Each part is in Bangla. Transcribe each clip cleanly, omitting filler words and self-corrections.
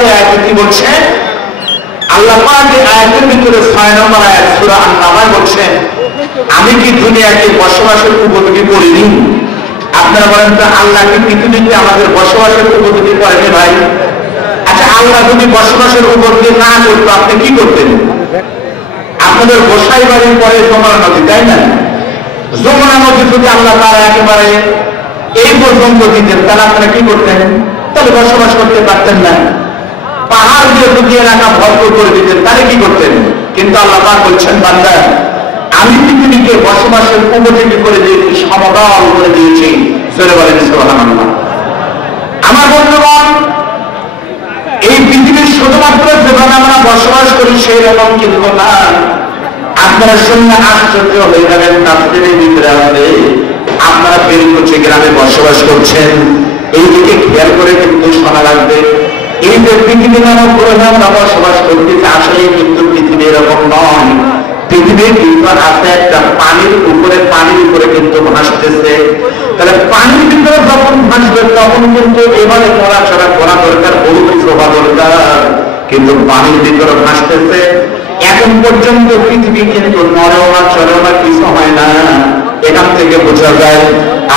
পাক এই আয়াতে কি বলছেন? আল্লাহ পাক এই আয়াতের ভিতরে 6 নম্বর আয়াত সূরা আন-নাবায় বলছেন, আমি কি দুনিয়াকে বসবাসের উপযোগী করিনি? আপনারা বলেন তো, আল্লাহ কি পৃথিবীতে আমাদের বসবাসের উপযোগী করেনি ভাই? আচ্ছা, আল্লাহ যদি বসবাসের উপযোগী না করতো আপনি কি করতেন? আপনাদের গোসাই বাড়ির পরে যমুনা নদী, তাই না? যমুনা নদী যদি আল্লাহ তারা একেবারে এই পর্যন্ত দিতেন, তাহলে আপনারা কি করতেন? তাহলে বসবাস করতে পারতেন না। পাহাড় দিয়ে যদি এলাকা ভরপুর করে দিতেন, তাহলে কি করতেন? কিন্তু আল্লাহ পাক বলছেন, বান্দা আমি পৃথিবীকে বসবাসের উপযোগী করে দিয়েছি, সমতল করে দিয়েছি। চলে বলেন সুবহানাল্লাহ। আমার বন্ধুগণ, এই পৃথিবীর শুধুমাত্র যেভাবে আমরা বসবাস করি সেই রকম কিন্তু না। আপনারা শুনলে আশ্চর্য হয়ে যাবেন, তাফসীরের ভিতরে আছে আপনারা বেলকুচি গ্রামে বসবাস করছেন, এইদিকে খেয়াল করে কিন্তু শোনা লাগবে এই যে পৃথিবী নামক গ্রহে আমরা বসবাস করতেছি, আসলে কিন্তু পৃথিবী এরকম নয়। পৃথিবী কিন্তু আছে একটা পানির উপরে কিন্তু ভাসতেছে। তাহলে পানির ভিতরে যখন ভাসবে তখন কিন্তু এবারে নড়াচড়া করা দরকার, বহু কিছু হওয়া দরকার, কিন্তু পানির ভিতরে ভাসতেছে। এখন পর্যন্ত পৃথিবী কিন্তু নড়েও না, চড়েও না, কিছু হয় না। এখান থেকে বোঝা যায়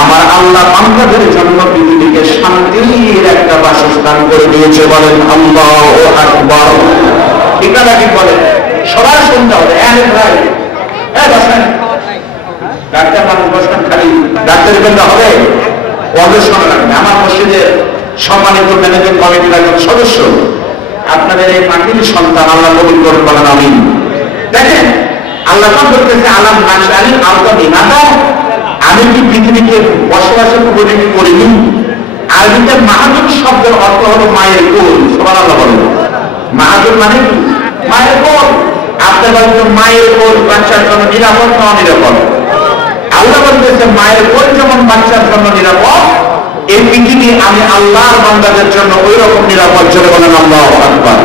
আমার আল্লাহ বান্দাদের জন্য পৃথিবীকে শান্তির একটা বাসস্থান করে দিয়েছে। বলেন আল্লাহু আকবার। ঠিক নাকি বলেন? সবার শুনতে হবে। ভাই বসেন, ডাক্তার মানুষ বসেন, খালি ডাক্তারি বলতে হবে, ওদের শোনা লাগবে। আমার মসজিদে সম্মানিত ম্যানেজিং কমিটির একজন সদস্য, আপনাদের এই মাটির সন্তান, আল্লাহ কবুল করুন, বলেন আমিন। দেখেন আল্লাহ বলতেছে, আলাম নাশআলিল আরদা মিহাদা, আমি কি পৃথিবীকে বসবাসের উপযোগী করিনি? আরবিতে মাহাদুর শব্দের অর্থ হলো মায়ের কোল। সুবহানাল্লাহ বলেন। মাহাদুর মানে কি? মায়ের কোল। আপনার বলছেন মায়ের কোল বাচ্চার জন্য নিরাপদ না অনিরাপদ? আল্লাহ বলতেছে মায়ের কোল যেমন বাচ্চার জন্য নিরাপদ, এই পৃথিবী আমি আল্লাহর বান্দাদের জন্য ওই রকম নিরাপদ। চলে বলেন আল্লাহু আকবার।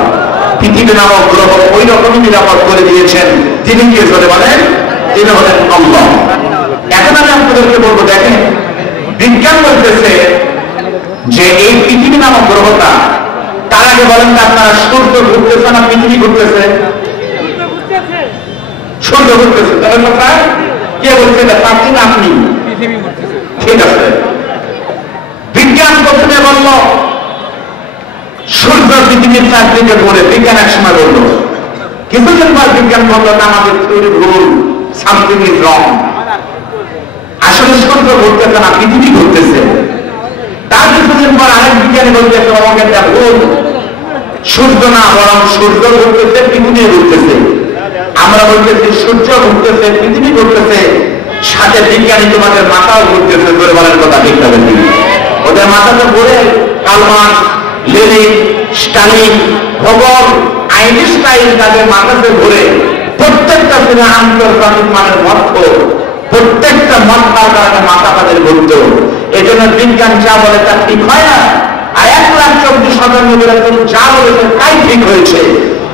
পৃথিবী নামক গ্রহ ওই রকমই নিরাপদ করে দিয়েছেন। তিনি কে? চলে বলেন, তিনি হলেন আল্লাহ। এখন আমি আপনাদেরকে বলবো, দেখেন বিজ্ঞান বলতেছে যে এই পৃথিবী নামক গ্রহটা, তার আগে বলেন তো আপনারা সূর্য ঘুরতেছে না পৃথিবী ঘুরতেছে? সূর্য ঘুরতেছে। তাহলে কথা কে বলছে? আপনি না আপনি? ঠিক আছে। বিজ্ঞান প্রথমে বলল সূর্য পৃথিবীর চারদিকে ঘুরে। বিজ্ঞান এক সময় বলল, কিছুদিন পর বিজ্ঞান বলল না, আমাদের থিওরি ভুল, সামথিং ইজ রং। আসলে সূর্য ঘুরতেছে না, পৃথিবী ঘুরতেছে। তার কিছুদিন পর আরেক বিজ্ঞানী বলতেছে আমাকে একটা ভুল, সূর্য না, বরং সূর্য ঘুরতেছে, পৃথিবী ঘুরতেছে। আমরা বলতেছি সূর্য ঘুরতেছে, পৃথিবী ঘুরতেছে, সাথে বিজ্ঞানী তোমাদের মাথাও ঘুরতেছে। করে বলার কথা ঠিক হবে। ওদের মাথাতে ঘুরে কার্ল মার্কস, লেনিন, স্টালিন, ভগল, আইনস্টাইন, তাদের মাথাতে ঘুরে। প্রত্যেকটা দিনে আন্তর্জাতিক মানের মত, প্রত্যেকটা মত পাওয়ার কারণে মাথা তাদের ঘুরত। এই জন্য বিজ্ঞান যা বলে তা ঠিক হয় না। আর 1,40,000 নবীরা যা বলেছে তাই ঠিক হয়েছে।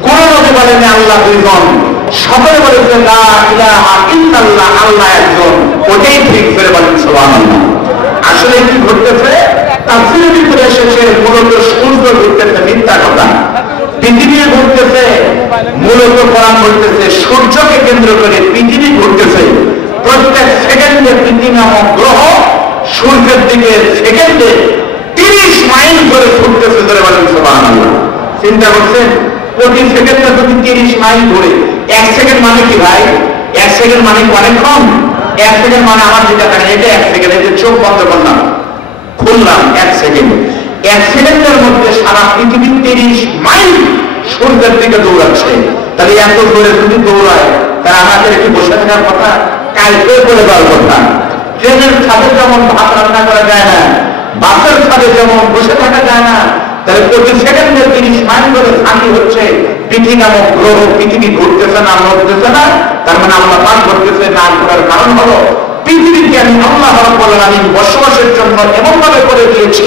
কোন নবী বলেনি আল্লাহ দুইজন, সকলে বলেছে লা ইলাহা ইল্লাল্লাহ, আল্লাহ একজন, ওটাই ঠিক। করে বলেন সুবহানাল্লাহ। আসলে কি ঘটতেছে? তাফসীরের ভিতরে এসেছে মূলত সূর্য ঘুরতেছে, মিথ্যা কথা। পৃথিবী ঘুরতেছে, মূলত কোরআন বলতেছে সূর্যকে কেন্দ্র করে পৃথিবী ঘুরতেছে। প্রত্যেক সেকেন্ডে পৃথিবী নামক গ্রহ সূর্যের দিকে সেকেন্ডে 30 মাইল করে ঘুরতেছে। ধরে বলেন সুবহানাল্লাহ। চিন্তা করছেন, প্রতি সেকেন্ডে যদি 30 মাইল ঘুরে, 1 সেকেন্ড মানে কি ভাই? 1 সেকেন্ড মানে অনেকক্ষণ। 1 সেকেন্ড মানে আমার যেটা কারণ এটা 1 সেকেন্ড। এই যে চোখ বন্ধ করলাম, খুললাম, 1 সেকেন্ড। 1 সেকেন্ডের মধ্যে সারা পৃথিবী 30 মাইল সূর্যের দিকে দৌড়াচ্ছে। তাহলে এত দূরে যদি দৌড়ায়, তাহলে আমাদের একটু বসে থাকার কথা, কালকে করে দেওয়ার কথা। ট্রেনের ছাদে যেমন ভাত রান্না করা যায় না, বাসের ছাদে যেমন বসে থাকা যায় না, তাহলে প্রতি সেকেন্ডে 30 মাইল করে শান্তি হচ্ছে। পৃথিবী নামক গ্রহ পৃথিবী ঘুরতেছে না, নড়তেছে না, তার মানে আল্লাহ পাক ঘুরতেছে না। করার কারণ হলো পৃথিবীকে আমি আল্লাহ রাব্বুল আলামিন বসবাসের জন্য এমন ভাবে করে দিয়েছি,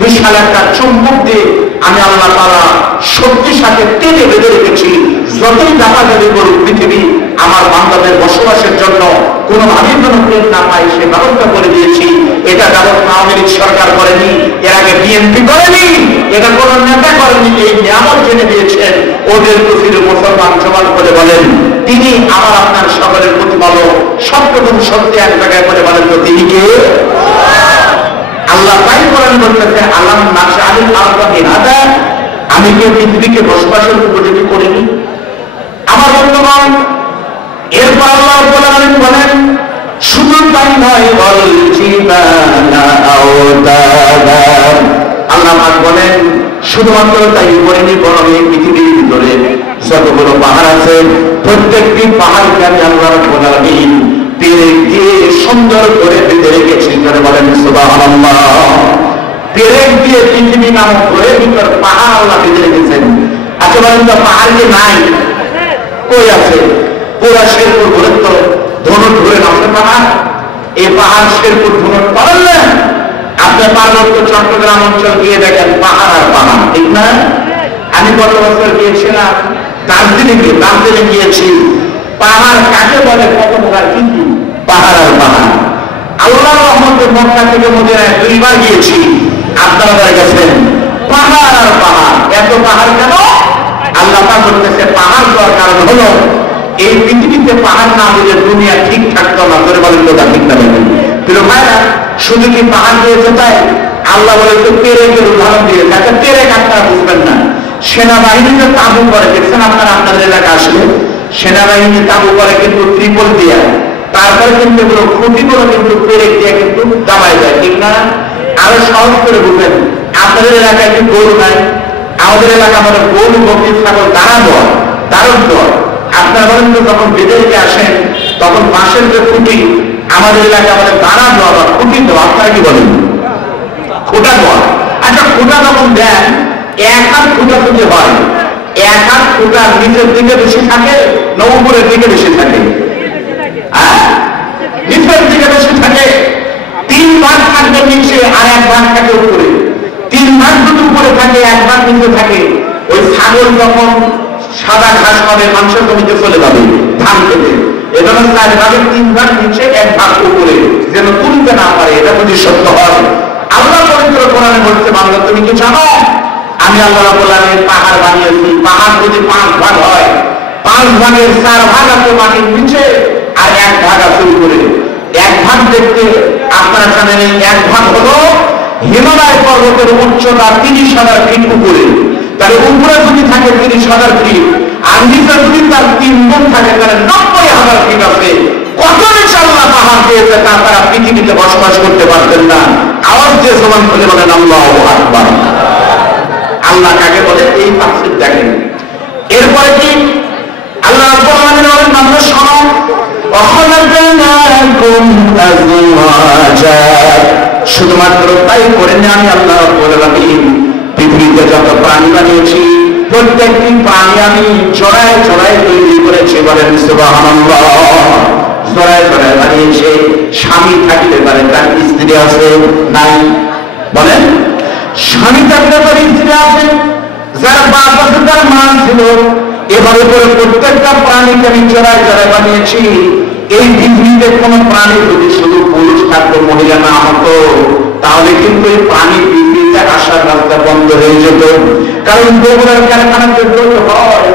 বিশাল একটা চুম্বক দিয়ে আমি আল্লাহ তাআলা শক্তির সাথে টেনে বেঁধে রেখেছি। যতই দেখা যাবে করুক পৃথিবী আমার বান্দাদের বসবাসের জন্য কোনোভাবেই যেন প্রেম না পাই সে ব্যবস্থা করে দিয়েছি। এটা ব্যবস্থা আওয়ামী লীগ সরকার করেনি, এর আগে বিএনপি করেনি, এটা কোন নেতা করেনি, এই নিয়ামত জেনে দিয়েছেন, ওদের প্রতি মুসলমান সমান করে বলেন তিনি আমার আপনার সকলের প্রতিপালক। সত্যগুণ সত্যি এক জায়গায় করে বলেন তো তিনি কে? আল্লাহ তাই বলেন, বলতেছে আলাম নাশআলিল আরদা বিহাদা, আমি কি পৃথিবীকে বসবাসের উপযোগী করিনি? আমার বন্ধুগণ, এরপর আল্লাহ রাব্বুল আলামিন বলেন শুধু তাই নয়, বল জিবালা আওতাদা, আল্লাহ পাক বলেন শুধুমাত্র তাই করিনি, বরং এই পৃথিবীর ভিতরে যতগুলো পাহাড় আছে প্রত্যেকটি পাহাড়কে আমি আল্লাহ রাব্বুল আলামিন পেরেক দিয়ে সুন্দর করে বেঁধে রেখেছি। করে বলেন সুবহানাল্লাহ। পেরেক দিয়ে পৃথিবী নামক গ্রহের ভিতর পাহাড় আল্লাহ বেঁধে রেখেছেন। আচ্ছা বলেন তো পাহাড় যে নাই, কই আছে? পুরা শেরপুর ঘুরে তো ধনুক ধরে নামতে পাহাড়, এই পাহাড় শেরপুর ধনুক পাবেন না। আপনি পার্বত্য চট্টগ্রাম অঞ্চল গিয়ে দেখেন পাহাড় আর পাহাড়, ঠিক না? আমি গত বছর গিয়েছিলাম দার্জিলিং গিয়েছি। পাহাড় কাকে বলে কত প্রকার, কিন্তু পাহাড় আর পাহাড়। আল্লাহর রহমতে মক্কা থেকে মদিনায় 2 বার গিয়েছি, আপনারা গেছেন, পাহাড় আর পাহাড়। এত পাহাড় কেন? আল্লাহ পাক বলতেছে পাহাড় দেওয়ার কারণ হলো এই পৃথিবীতে পাহাড় না হলে দুনিয়া ঠিক থাকতো না। করে বলেন তো ঠিক না? প্রিয় ভাইরা, শুধু কি পাহাড় দিয়েছে তাই? আল্লাহ বলে তো পেরেকের উদাহরণ দিয়েছে। একটা পেরেক আপনারা বুঝবেন না, সেনাবাহিনীতে তাঁবু করে দেখছেন আপনারা, আপনাদের এলাকা আসলে সেনাবাহিনী তাঁবু করে কিন্তু ত্রিপল দিয়া, তারপরে কিন্তু এগুলো খুঁটিগুলো কিন্তু পেরেক দিয়ে কিন্তু দাবায় যায়, ঠিক না? আরো সহজ করে বুঝবেন, আপনাদের এলাকায় কিন্তু গরু নাই, আমাদের এলাকা আমাদের গরু, বকরি, ছাগল দারুণ দর। আপনারা বলেন তো যখন বেদেরকে আসেন তখন বাঁশের যে খুঁটি, আমাদের এলাকায় আমাদের দাঁড়া দেওয়া বা খুঁটি দেওয়া, আপনারা কি বলেন? খোঁটা দেওয়া। আচ্ছা খোঁটা যখন দেন, এক হাত খুঁটা যদি হয়, এক হাত খুঁটার নিচের দিকে বেশি থাকে না উপরের দিকে বেশি থাকে? নিচের দিকে বেশি থাকে। 3 ভাগ থাকবে নিচে আর 1 ভাগ থাকে উপরে। 3 ভাগ যদি উপরে থাকে 1 ভাগ নিচে থাকে, ওই ছাগল যখন সাদা ঘাস পাবে মানুষের জমিতে চলে যাবে ধান খেতে, এজন্য 4 ভাগের 3 ভাগ নিচে 1 ভাগ উপরে, যেন তুলতে না পারে। এটা যদি সত্য হয়, আল্লাহ পবিত্র কোরআনে বলতে বাংলা তুমি কি জানো আমি আল্লাহ রাব্বুল আলামিন পাহাড় বানিয়েছি। পাহাড় যদি 5 ভাগ হয়, 5 ভাগের 4 ভাগ আছে মাটির নিচে আর 1 ভাগ আছে উপরে। 1 ভাগ দেখতে আপনারা জানেন, এই 1 ভাগ হলো হিমালয় পর্বতের উচ্চতা 30,000 ফিট উপরে। তাহলে উপরে যদি থাকে 30,000 ফিট আর নিচে যদি তার 3 গুণ থাকে, তাহলে 90,000 ফিট আছে। কত ইনশাআল্লাহ পাহাড় দিয়েছে, তারা পৃথিবীতে বসবাস করতে পারতেন না। আওয়াজ দিয়ে সমান করে বলেন আল্লাহু আকবার। আল্লাহ কাকে বলে এই তাফসীর দেখেন। এরপরে কি আল্লাহ রাব্বুল আলামিন বলেন, মানুষ শোনো, অখলাকনাকুম আযওয়াজা, শুধুমাত্র তাই করেন আমি আল্লাহ রাব্বুল আলামিন পৃথিবীতে যত প্রাণী বানিয়েছি প্রত্যেকটি প্রাণী আমি জড়ায় জড়ায় তৈরি করেছি। বলেন সুবহানাল্লাহ। জড়ায় জড়ায় বানিয়েছে। স্বামী থাকতে পারে, তার স্ত্রী আছে নাই? বলেন, স্বামী থাকতে পারে, স্ত্রী আছে, যার বাপ আছে, তার মা ছিল। এভাবে করে প্রত্যেকটা প্রাণীকে আমি জড়ায় জড়ায় বানিয়েছি। এই পৃথিবীতে কোন প্রাণী যদি শুধু পুরুষ থাকতো, মহিলা না হতো, তাহলে কিন্তু এই প্রাণী পৃথিবীতে আসার রাস্তা বন্ধ হয়ে যেত। কারণ বগুড়ার কারখানাতে তৈরি হয়,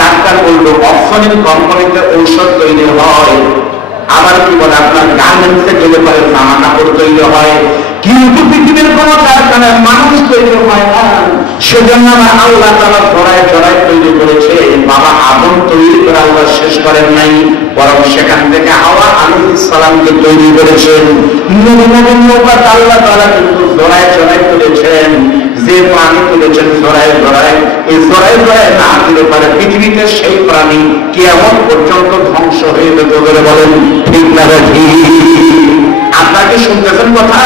ডাক্তার বললো অক্সিজেন কোম্পানিতে ঔষধ তৈরি হয়, আবার কি বলে আপনার গার্মেন্টসে গেলে পরে জামা কাপড় তৈরি হয়, কিন্তু পৃথিবীর কোন কারখানায় মানুষ তৈরি হয় না। সেজন্য আমার আল্লাহ তাআলা জড়ায় জড়ায় তৈরি করেছে। বাবা আদম তৈরি করে আল্লাহ শেষ করেন নাই, বরং সেখান থেকে হাওয়া আলাইহিস সালামকে তৈরি করেছেন। নবীন নৌকা আল্লাহ তাআলা কিন্তু জড়ায় জড়ায় তুলেছেন। যে প্রাণী তুলেছেন জড়ায় জড়ায়, এই জড়ায় জড়ায় না দিলে পারে পৃথিবীতে সেই প্রাণী কিয়ামত পর্যন্ত ধ্বংস হয়ে যেতে পারে। বলেন ঠিক না? ঠিক। আপনাকে শুনতেছেন কথা,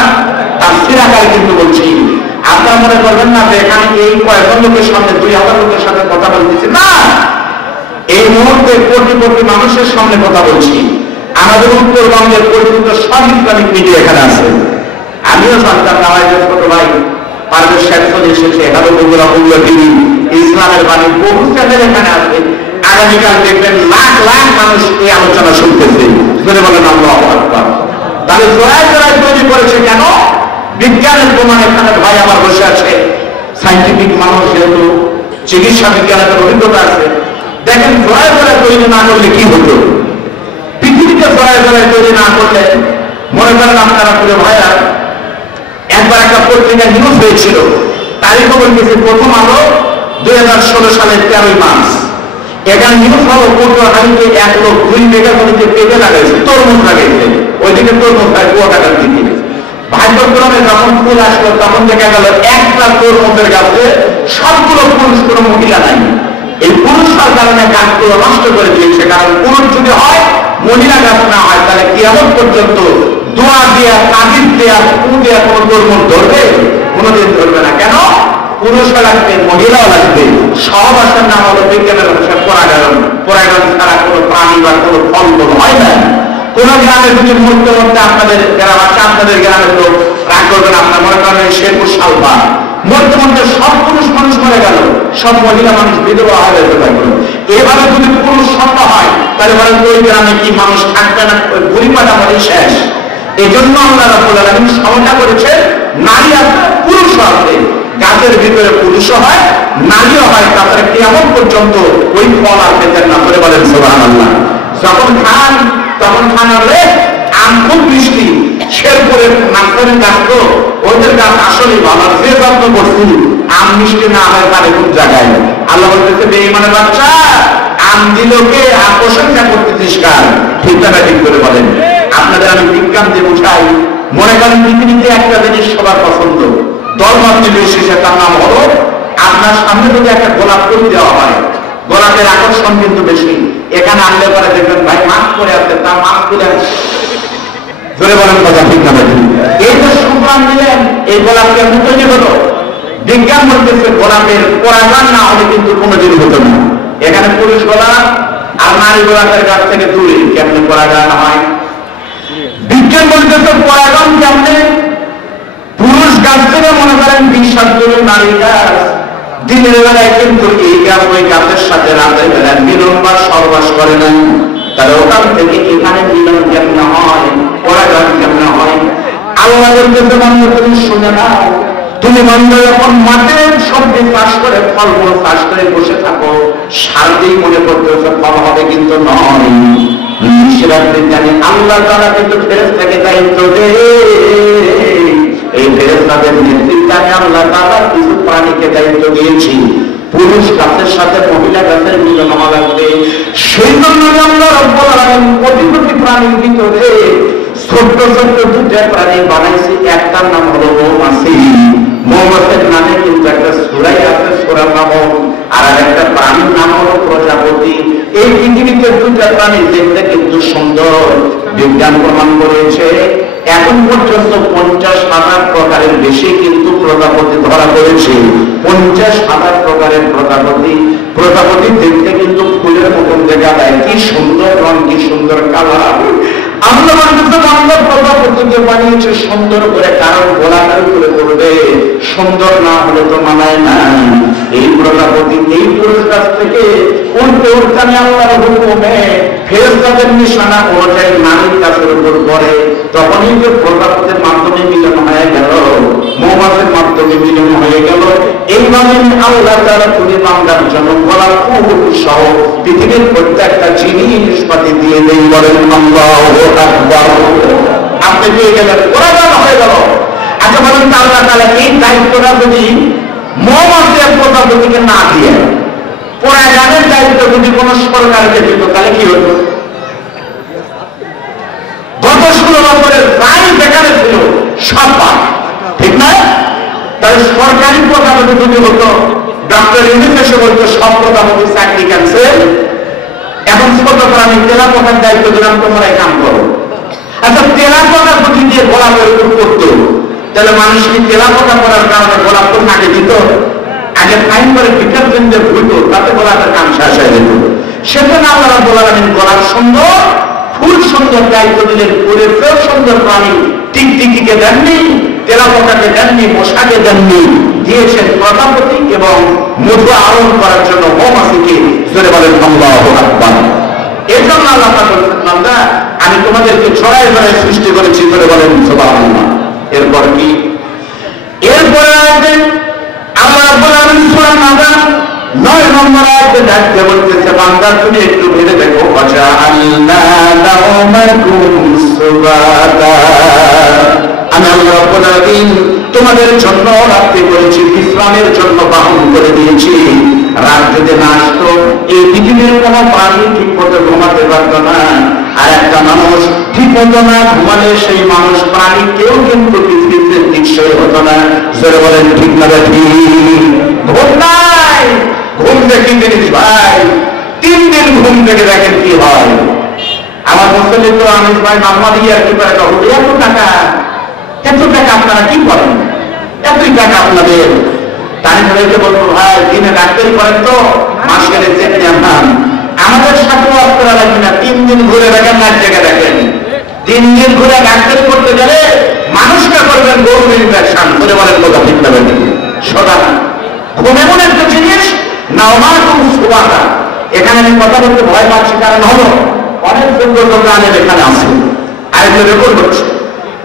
তাফসীর আকারে কিন্তু বলছি। আপনারা মনে করবেন না যে এখানে এই কয়েকজন লোকের সামনে 2000 লোকের সাথে কথা বলতেছি না, এই মুহূর্তে কোটি কোটি মানুষের সামনে কথা বলছি। আমাদের উত্তরবঙ্গের পরিচিত সব ইসলামিক মিডিয়া এখানে আছে। আমিও জানতাম না, আমাদের ছোট ভাই পারভেজ শেখ এসেছে, হ্যালো বগুড়া, বগুড়া টিভি, ইসলামের বাণী, বহু চ্যানেল এখানে আছে। আগামীকাল দেখবেন লাখ লাখ মানুষ এই আলোচনা শুনতেছে। বলেন আল্লাহু আকবার। তাহলে জড়ায় জড়ায় তৈরি করেছে কেন? বিজ্ঞানের প্রমাণ এখানে ভাই আমার বসে আছে, সাইন্টিফিক মানুষ যেহেতু চিকিৎসা বিজ্ঞানের অভিজ্ঞতা আছে। দেখেন জড়ায় জড়ায় তৈরি না করলে কি হতো, পৃথিবীতে জড়ায় জড়ায় তৈরি না করলে, মনে করেন আপনারা প্রিয় ভাইরা, একবার একটা পত্রিকা নিউজ হয়েছিল, তারিখ বলতেছে প্রথম আলো 2016 সালের 13 মার্চ। এখানে নিউজ হলো পটুয়াখালীতে 1 লোক 2 বিঘা জমিতে পেঁপে লাগাইছে, তরমুজ লাগাইছে, ওইদিকে তরমুজ হয় কুয়াকাটার দিকে। ভাগ্যক্রমে যখন ফুল আসলো তখন দেখা গেল একটা তরমুজের গাছে সবগুলো পুরুষ, কোনো মহিলা নাই। এই পুরুষের কারণে গাছগুলো নষ্ট করে দিয়েছে, কারণ পুরুষ যদি হয়, মহিলা গাছ না হয়, তাহলে কিয়ামত পর্যন্ত দোয়া দেয়া, কাঁদির দেয়া, ফু দেয়া কোনো তরমুজ ধরবে? কোনোদিন ধরবে না। কেন? পুরুষও লাগবে, মহিলাও লাগবে। সহবাসের নাম হলো বিজ্ঞানের ভাষায় পরাগায়ন। পরাগায়ন ছাড়া কোনো প্রাণী বা কোনো ফল হয় না। কোন গ্রামে যদি মরতে মরতে আপনাদের গ্রাম আছে, আপনাদের গ্রামের লোক রাগ করবেন, আপনার মনে করেন শেরপুর সালবা মরতে মরতে সব পুরুষ মানুষ মরে গেল, সব মহিলা মানুষ বিধবা হয়ে যেতে থাকলো। এভাবে যদি পুরুষ সত্য হয়, তাহলে বলেন ওই গ্রামে কি মানুষ থাকবে না? ওই বুড়ি পাটা মরে শেষ। এই জন্য আল্লাহ রাব্বুল আলামিন সমতা করেছে, নারী আছে পুরুষ আছে, গাছের ভিতরে পুরুষও হয় নারীও হয়, তাছাড়া কিয়ামত পর্যন্ত ওই ফল আর পেতেন না। করে বলেন সুবহানাল্লাহ। যখন খান তখন খান হবে আম, খুব বৃষ্টি, শেরপুরের নার্সারির গাছ তো, ওদের গাছ আসলেই ভালো, যে যত্ন করছি আম মিষ্টি না হয় তাহলে খুব জায়গায়। আল্লাহ বলতেছে বেঈমানের বাচ্চা, আম দিল কে আর প্রশংসা করতেছিস কার? ঠিক না ঠিক করে বলেন। আপনাদের আমি বিজ্ঞান দিয়ে বুঝাই, মনে করেন পৃথিবীতে একটা জিনিস সবার পছন্দ, দলমত নির্বিশেষে, তার নাম হলো আপনার সামনে যদি একটা গোলাপ ফুল দেওয়া হয়, গোলাপের আকর্ষণ কিন্তু বেশি। এখানে আনলে পরে দেখবেন ভাই মাস্ক করে আছে, তার মাস্ক তুলে ধরে বলেন কথা ঠিক না ভাই? এই যে সুপ্রাণ দিলেন, এই গোলাপকে তৈরি হলো। বিজ্ঞান বলতেছে গোলাপের পরাগায়ন না হলে কিন্তু কোনোদিন হতো না। এখানে পুরুষ গোলাপ আর নারী গোলাপের গাছ থেকে দূরে কেমনি পরাগায়ন হয়? বিজ্ঞান বলতেছে পরাগায়ন কেমনে? পুরুষ গাছ থেকে মনে করেন 20 দূরে নারী গাছ, দিনের বেলায় কিন্তু এই গাছ ওই গাছের সাথে রাতের বেলায় মিলন বা সহবাস করে না। তাহলে ওখান থেকে এখানে মিলন কেমন হয়, পরাগায়ন কেমন হয়? আল্লাহ বলতেছে বান্দা তুমি শুনে নাও, তুমি বান্দা যখন মাঠের সবজি চাষ করে, ফলমূল চাষ করে বসে থাকো, সার দিয়ে মনে করতেছে ফল হবে, কিন্তু নয়। জানি আল্লাহ তাআলা কিন্তু ফেরেশতাকে দায়িত্ব দেয়, এই ফেরেশতাদের নেতৃত্বে আমি আল্লাহ তাআলা কিছু প্রাণীকে দায়িত্ব দিয়েছি, পুরুষ গাছের সাথে মহিলা গাছের মিলন হওয়া লাগবে। সেই জন্য আল্লাহ রাব্বুল আলামিন প্রতিটি প্রাণীর ভিতরে ছোট্ট ছোট্ট দুটো প্রাণী বানাইছি, একটার নাম হলো মৌমাছি। মৌমাছির নামে কিন্তু একটা সূরাই আছে, সূরা নামক, আর একটা প্রাণীর নাম হলো প্রজাপতি। এই পৃথিবীতে দুটা প্রাণী দেখতে কিন্তু সুন্দর। বিজ্ঞান প্রমাণ করেছে এখন পর্যন্ত 50,000 প্রকারের বেশি কিন্তু প্রজাপতি ধরা পড়েছে। 50,000 প্রকারের প্রজাপতি দেখতে কিন্তু ফুলের মতন দেখা দেয়, কি সুন্দর রং, কি সুন্দর কালার। আমরা প্রজাপতিকে বানিয়েছে সুন্দর করে, কারণ গোলাপের উপরে করবে, সুন্দর না হলে তো মানায় না। এই প্রজাপতি এই পুরুষ কাছ থেকে উল্টে উল্টে আমি আল্লাহর হুকুমে ফেরেশতাদের নিশানা অনুযায়ী নারীর কাছের উপর করে, তখনই যে প্রজাপতির মাধ্যমে মিলন হয়ে গেল, মৌমাছির মাধ্যমে মিলন হয়ে গেল। এইভাবে আল্লাহ তাআলা তুমি বান্দার জন্য গোলাপ ফুল সহ পৃথিবীর প্রত্যেকটা জিনিসপাতি দিয়ে দেই। বলেন আল্লাহু আকবার। আপনি পেয়ে গেলেন, পরাগায়ন হয়ে গেল। আচ্ছা বলেন আল্লাহ তাআলা এই দায়িত্বটা যদি মৌমাছি আর প্রজাপতিকে না দিয়ে পরাগায়নের দায়িত্ব যদি কোন সরকারকে দিত, তাহলে কি হতো? গত 16 বছরের প্রায় বেকারে ছিল সব পাক, ঠিক না? তাহলে সরকারি প্রজাপতি যদি হতো, ডক্টর ইউনূস এসে বলতো সব প্রজাপতি চাকরি ক্যান্সেল, এখন ছোট প্রাণী তেলাপোকার দায়িত্ব দিলাম, তোমরা কাম করো। আচ্ছা তেলাপোকা যদি দিয়ে গোলাপের উপর করতো, তাহলে মানুষ কি তেলাপোকা করার কারণে গোলাপ তো নাকে দিত? আগে ফাইন করে ডিটারজেন্ট দিয়ে ধুইতো, তাতে গোলাপের কাম শেষ হয়ে যেত। সেজন্য আল্লাহ রাব্বুল আলামিন গোলাপ সুন্দর, ফুল সুন্দর দায়িত্ব দিলেন। ফুলের চেয়েও সুন্দর প্রাণী টিকটিকিকে দেননি, তেলাপোকাকে দেননি, মশাকে দেননি, দিয়েছেন প্রজাপতি এবং মধু আহরণ করার জন্য মৌমাছিকে। জোরে বলেন আল্লাহু আকবার। এর জন্য আল্লাহ বলছেন বান্দা আমি তোমাদেরকে ছড়ায় ছড়ায় সৃষ্টি করেছি। জোরে বলেন সুবহানাল্লাহ। এরপর কি? এরপরে আল্লাহ রাব্বুল আলামিন সূরা নাজম 9 নম্বর আয়াতে ডাকতে বলতেছে, বান্দা তুমি একটু ভেবে দেখো, ওয়াজআলনা নাওমাকুম সুবাতা, আমি আল্লাহ রাব্বুল আলামিন তোমাদের জন্য রাত্রি করেছি, বিশ্রামের জন্য বাহন করে দিয়েছি। রাত যদি না আসতো এই পৃথিবীর কোনো প্রাণী ঠিক মতো ঘুমাতে পারতো না। আর একটা মানুষ ঠিক মতো না ঘুমালে সেই মানুষ প্রাণী কেউ কিন্তু পৃথিবীতে নিশ্চয় হতো না। সেটা বলেন ঠিক না? ঠিক। ঘুম নাই, ঘুম দেখি জিনিস ভাই, 3 দিন ঘুম থেকে দেখেন কি হয়। আমার মুসলিম তো আমিষ ভাই মামলা দিয়ে আর কি করে, এত টাকা আপনারা কি করেন? এতই টাকা আপনাদের। তাই ধরেকে বলবো, ভাই দিনে ডাক্তারি করেন তো, মাস গেলে চেক নেন। আমাদের সাথেও আপনারা লাগবে না, 3 দিন ঘুরে দেখেন, এক জায়গায় দেখেন। 3 দিন ঘুরে ডাক্তারি করতে গেলে মানুষকে করবেন গরুর ইনফেকশন করে, বলেন কথা ঠিক না? সদা ঘুম এমন একটা জিনিস, নাওমাকুম সুবাতা। এখানে আমি কথা বলতে ভয় পাচ্ছি, কারণ হলো অনেক যোগ্য আলেম এখানে আছে, আরেকটা রেকর্ড হচ্ছে।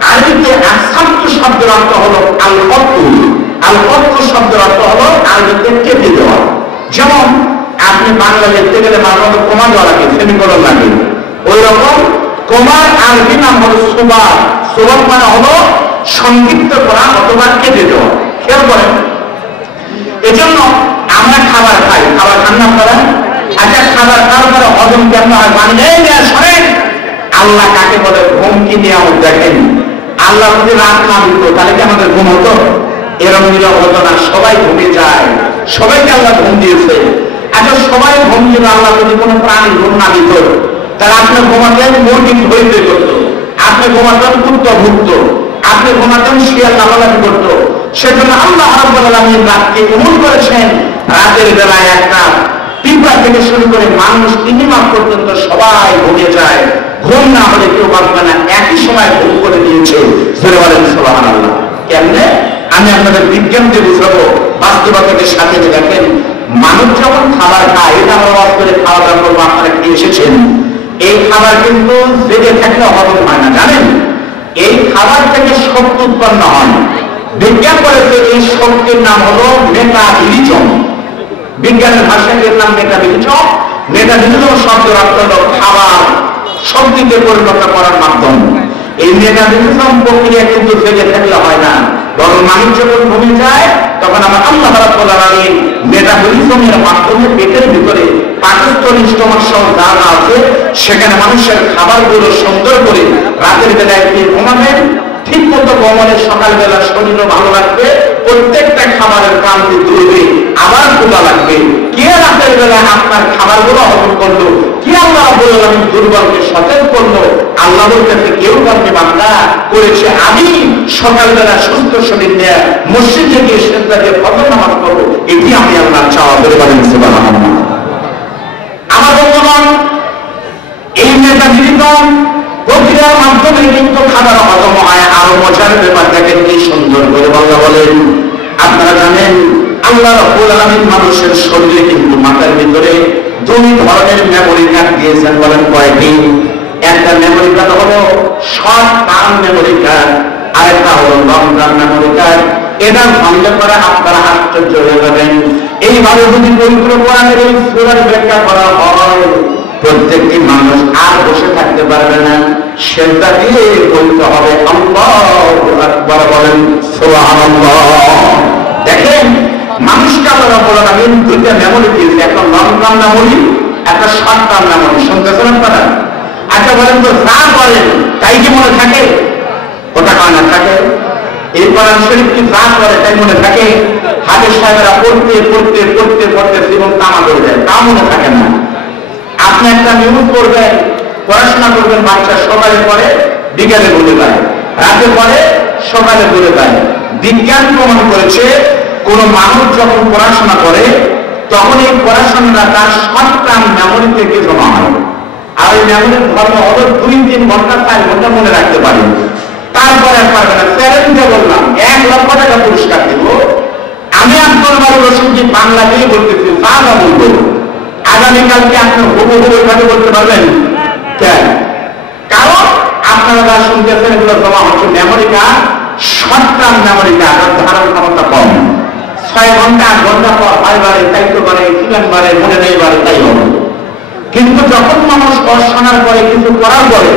আরবিতে আসান্ত শব্দের অর্থ হলো আল কত্তু। আল কত্তু শব্দের অর্থ হলো আরবিতে কেটে দেওয়া। যেমন আপনি বাংলা লিখতে গেলে মাঝে মধ্যে কমা দেওয়া লাগে, সেমিকোলন লাগে, ওই রকম কমার আরবি নাম হলো সুবাত। সুবাত মানে হলো সংক্ষিপ্ত করা অথবা কেটে দেওয়া। খেয়াল করেন, এজন্য আমরা খাবার খাই, খাবার খান না আপনারা? আচ্ছা, খাবার খাওয়ার পরে হজম কেমন হয়? মানে শোনেন, আল্লাহ কাকে বলে? ঘুম কি নিয়ামত দেখেন। আল্লাহ যদি রাত না দিত তাহলে কি আমাদের ঘুম হতো? এরকম নিরব হতো না। সবাই ঘুমিয়ে যায়, সবাইকে আল্লাহ ঘুম দিয়েছে। আচ্ছা, সবাই ঘুম দিল, আল্লাহ যদি কোনো প্রাণী ঘুম না দিত তাহলে আপনি ঘুমাতেন মুরগি ধরতে করতো, আপনি ঘুমাতেন কুত্তা ভুগত, আপনি ঘুমাতেন শিয়াল লাফালাফি করতো। সেজন্য আল্লাহ রাব্বুল আলামিন রাতকে এমন করেছেন, রাতের বেলায় একটা পিঁপড়া থেকে শুরু করে মানুষ তিমিমাপ পর্যন্ত সবাই ঘুমিয়ে যায়। ঘুম না হলে কেউ বাঁচবে না, একই সময় ঘুম করে দিয়েছে। সেটা বলেন সুবহানাল্লাহ। কেমনে? আমি আপনাদের বিজ্ঞান দিয়ে বুঝাবো, বাস্তবতাকে সাথে দেখেন। মানুষ যখন খাবার খায়, এটা আমরা বাস করে খাওয়া দাওয়া করবো, আপনারা খেয়ে এসেছেন। এই খাবার কিন্তু জেগে থাকলে হজম হয় না, জানেন? এই খাবার থেকে শক্তি উৎপন্ন হয়। বিজ্ঞান বলেছে এই শক্তির নাম হলো মেটাবলিজম। বিজ্ঞানের ভাষায় এর নাম মেটাবলিজম। মেটাবলিজম শব্দের অর্থ হলো খাবার শক্তিতে পরিণত করার মাধ্যম। এই মেটাবলিজম প্রক্রিয়া কিন্তু জেগে থাকলে হয় না, বরং মানুষ যখন ঘুমিয়ে যায় তখন আমার আল্লাহ রাব্বুল আলামিন মেটাবলিজমের মাধ্যমে পেটের ভিতরে পাকস্থলী স্টোমাক সহ যা আছে সেখানে মানুষের খাবারগুলো সুন্দর করে রাতের বেলায় দিয়ে ঘুমাবেন। ঠিক মতো গমনের সকালবেলা শরীরও ভালো লাগবে, প্রত্যেকটা খাবারের ক্লান্তি দূর হয়ে আবার ক্ষুধা লাগবে। কে রাতের বেলায় আপনার খাবারগুলো হজম করলো? কি আল্লাহ রাব্বুল আলামিন দুর্বলকে সচেতন করলো? আল্লাহ বলতেছে কেউ কাউকে বান্দা করেছে, আমি সকালবেলা সুস্থ শরীর নিয়ে মসজিদে গিয়ে সেজদা দিয়ে ফজর নামাজ পড়বো, এটি আমি আল্লাহর চাওয়া করে বলেন সুবহানাল্লাহ। আমার বন্ধুগণ, এই মেটাবলিজম প্রক্রিয়ার মাধ্যমে কিন্তু খাবার হজম হয়। আরো মজার ব্যাপার দেখেন, কি সুন্দর করে আল্লাহ বলেন। আপনারা জানেন আল্লাহ রাব্বুল আলামিন মানুষের শরীরে কিন্তু মাথার ভিতরে 2 ধরনের মেমোরি কার্ড দিয়েছেন। বলেন কয়টি? একটা মেমোরি কার্ড হলো শর্ট টার্ম মেমোরি কার্ড, আরেকটা হলো লং টার্ম মেমোরি কার্ড। এটা ভাঙলে পরে আপনারা আশ্চর্য হয়ে যাবেন। এইভাবে যদি পবিত্র কোরআনের এই সূরার ব্যাখ্যা করা হয়, প্রত্যেকটি মানুষ আর বসে থাকতে পারবে না, সেজদা দিয়ে বলতে হবে আল্লাহু আকবার, বলেন সুবহানাল্লাহ। দেখেন, মানুষকে আল্লাহ রাব্বুল আলামিন 2টা মেমোরি দিয়েছে, একটা লং টার্ম মেমোরি, একটা শর্ট টার্ম মেমোরি। শুনতেছেন আপনারা? আচ্ছা বলেন তো, যা বলেন তাই কি মনে থাকে? ওটা হয় না, থাকে? এই কোরআন শরীফ কি যা করে তাই মনে থাকে? হাদিস সাহেবেরা পড়তে পড়তে পড়তে পড়তে জীবন তামা করে যায়, তা মনে থাকে না। আপনি একটা নিউজ পড়বেন, পড়াশোনা করবেন, বাচ্চা সকালে পড়ে বিকালে ভুলে যায়, রাতে পড়ে সকালে ভুলে যায়। বিজ্ঞান প্রমাণ করেছে কোন মানুষ যখন পড়াশোনা করে তখন এই পড়াশোনাটা তার শর্ট টার্ম মেমোরি থেকে জমা হয়। আর এই মেমোরির ধর্ম হলো 2-3 ঘন্টা 4 ঘন্টা মনে রাখতে পারে, তারপরে আর পারবে না। চ্যালেঞ্জে বললাম 1 লক্ষ টাকা পুরস্কার দেব। আমি আব্দুল মালিক রশিদ বাংলা দিয়ে বলতেছি, তা বলবো আগামীকালকে আপনি হুবহু ওইভাবে বলতে পারবেন? কেন? কারণ আপনারা যা শুনতেছেন এগুলো জমা হচ্ছে memory card, short term memory card, ধারণ ক্ষমতা কম। 6 ঘন্টা 8 ঘন্টা পর বারে তাই তো পারে কিলান বারে মনে নেই বারে তাই হবে। কিন্তু যখন মানুষ শোনার পরে কিছু করার পরে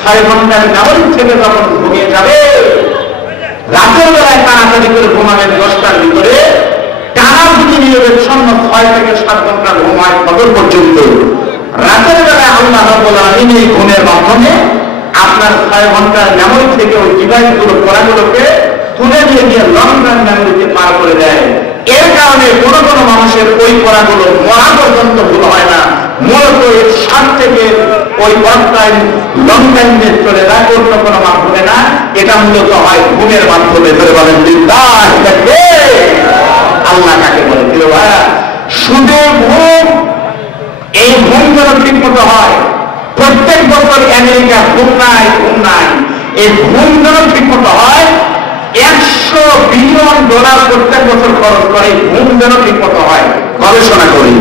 6 ঘন্টার নামাজ থেকে যখন ঘুমিয়ে যাবে, রাতের বেলায় তাড়াতাড়ি করে ঘুমাবেন 10টার ভিতরে, টানা যদি নিয়ে 6 থেকে 7 ঘন্টা ঘুমায় ফজর পর্যন্ত, রাতের বেলায় আল্লাহ রাব্বুল আলামিন এই ঘুমের মাধ্যমে আপনার 6 ঘন্টার মেমোরি থেকে ওই ডিভাইসগুলো পড়াগুলোকে তুলে নিয়ে গিয়ে লং টার্ম মেমোরিতে পার করে দেয়। এর কারণে কোনো কোনো মানুষের ওই পড়াগুলো মরা পর্যন্ত ভুল হয় না, মূলত এর 7 থেকে ওই ওয়ান টাইম লং টাইমে চলে যায়, অন্য কোনো মাধ্যমে না। এটা মূলত হয় ঘুমের মাধ্যমে। ধরে বলেন আল্লাহ কাকে বলে? শুধু ঘুম, এই ঘুম যেন ঠিক মতো হয়। প্রত্যেক বছর আমেরিকা ঘুম নাই, এই ঘুম যেন ঠিক মতো হয়। $100 বিলিয়ন প্রত্যেক বছর খরচ করে ঘুম যেন ঠিক মতো হয়, গবেষণা করি।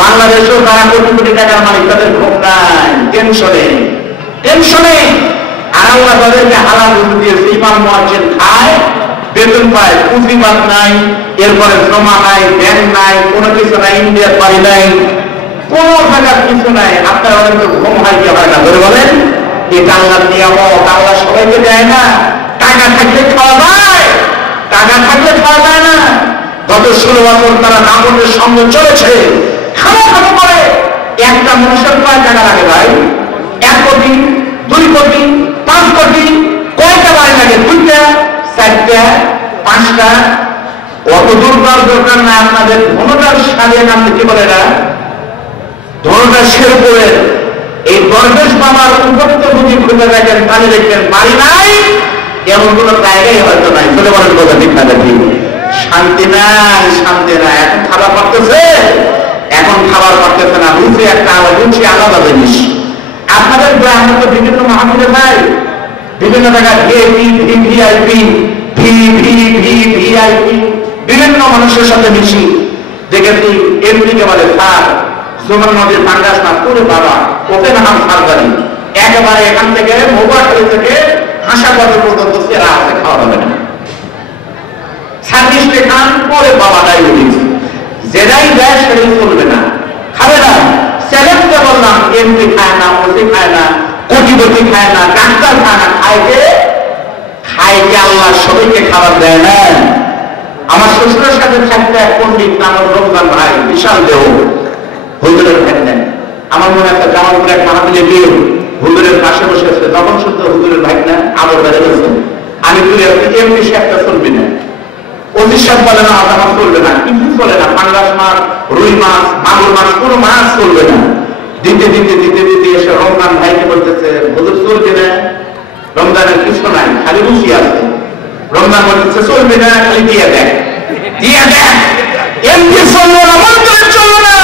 বাংলাদেশেও তারা কোটি কোটি টাকার মালিক, তাদের ঘুম নাই, টেনশনে। আর আল্লাহ তাদেরকে হালাল রুজি দিয়েছে। ইমাম মুয়াজ্জিন খায়, বেতন পায়, পুঁজিবাদ নাই, এরপরে জমা নাই, ব্যাংক নাই, কোনো কিছু নাই, ইন্ডিয়ার বাড়ি নাই, কোন জায়গার কিছু নাই। আপনার অনেক ঘুম হয় কি হয় না? ধরে বলেন, এটা আল্লাহর নিয়ামত। আল্লাহ সবাইকে দেয় না। টাকা থাকলে খাওয়া যায়, টাকা থাকলে খাওয়া যায় না। গত 16 বছর তারা নামনের সঙ্গে চলেছে, খাওয়া করে। একটা মানুষের কয় টাকা লাগে ভাই? 1 কোটি, 2 কোটি, 5 কোটি, কয়টা বাড়ি লাগে? 2টা, 4টা, 5টা। অত দূর দরকার না আপনাদের। ধনটার সাজিয়ে নামতে কি বলে না? ধনটা শেরপুরের এই দরবেশ বাবার উপরতে বুঝি খুঁজে দেখেন, তাহলে দেখবেন বাড়ি নাই, এমন কোন জায়গায় হয়তো নাই। চলে বলেন কথা ঠিক না? দেখি শান্তি নাই, শান্তি নাই। এখন খাবার পারতেছে, না। রুচি একটা আলাদা, রুচি আলাদা জিনিস। আপনাদের গ্রামে তো বিভিন্ন মাহফিলে ভাই, বিভিন্ন জায়গায় ভিআইপি, বিভিন্ন মানুষের সাথে মিশি। দেখেছি এমপিকে বলে স্যার যমুনা নদীর পাঙ্গাস না করে বাবা ওপেন হার্ট সার্জারি, একেবারে এখান থেকে মোবাইল থেকে হাসপাতাল পর্যন্ত সেরা আছে, খাওয়া যাবে না। 26 খান পরে বাবা ডায়াবেটিস, যেটাই দেয় সেটাই চলবে না, খাবে না। চ্যালেঞ্জে বললাম এমপি খায় না, ওসি খায় না, কোটিপতি খায় না, ডাক্তার খায় না, খাইকে আল্লাহ সবাইকে খাবার দেয় না। আমার শ্বশুরের সাথে থাকতে এক পণ্ডিত নাম রমজান ভাই, বিশাল দেহ, হুজুরের ভাই নেন। আমার মনে একটা জামালপুরে এক মাহফিলে গিয়ে হুজুরের পাশে বসে আছে, তখন শুধু হুজুরের ভাই না আদর বেড়ে গেছে। আমি তুই এমনি সাহেবটা চলবি না, অতি সাহেব বলে না আমার চলবে না, কিন্তু চলে না। পাঙ্গাস মাছ, রুই মাছ, মাগুর মাছ, কোনো মাছ চলবে না। দিতে দিতে দিতে দিতে এসে রমজান ভাইকে বলতেছে হুজুর চলবে না, রমজানের কিছু নাই, খালি রুচি আছে। রমজান বলতেছে চলবে না, খালি দিয়ে দেখ, দিয়ে দেখ। এমনি চলবে না, মন্দিরে চলবে না।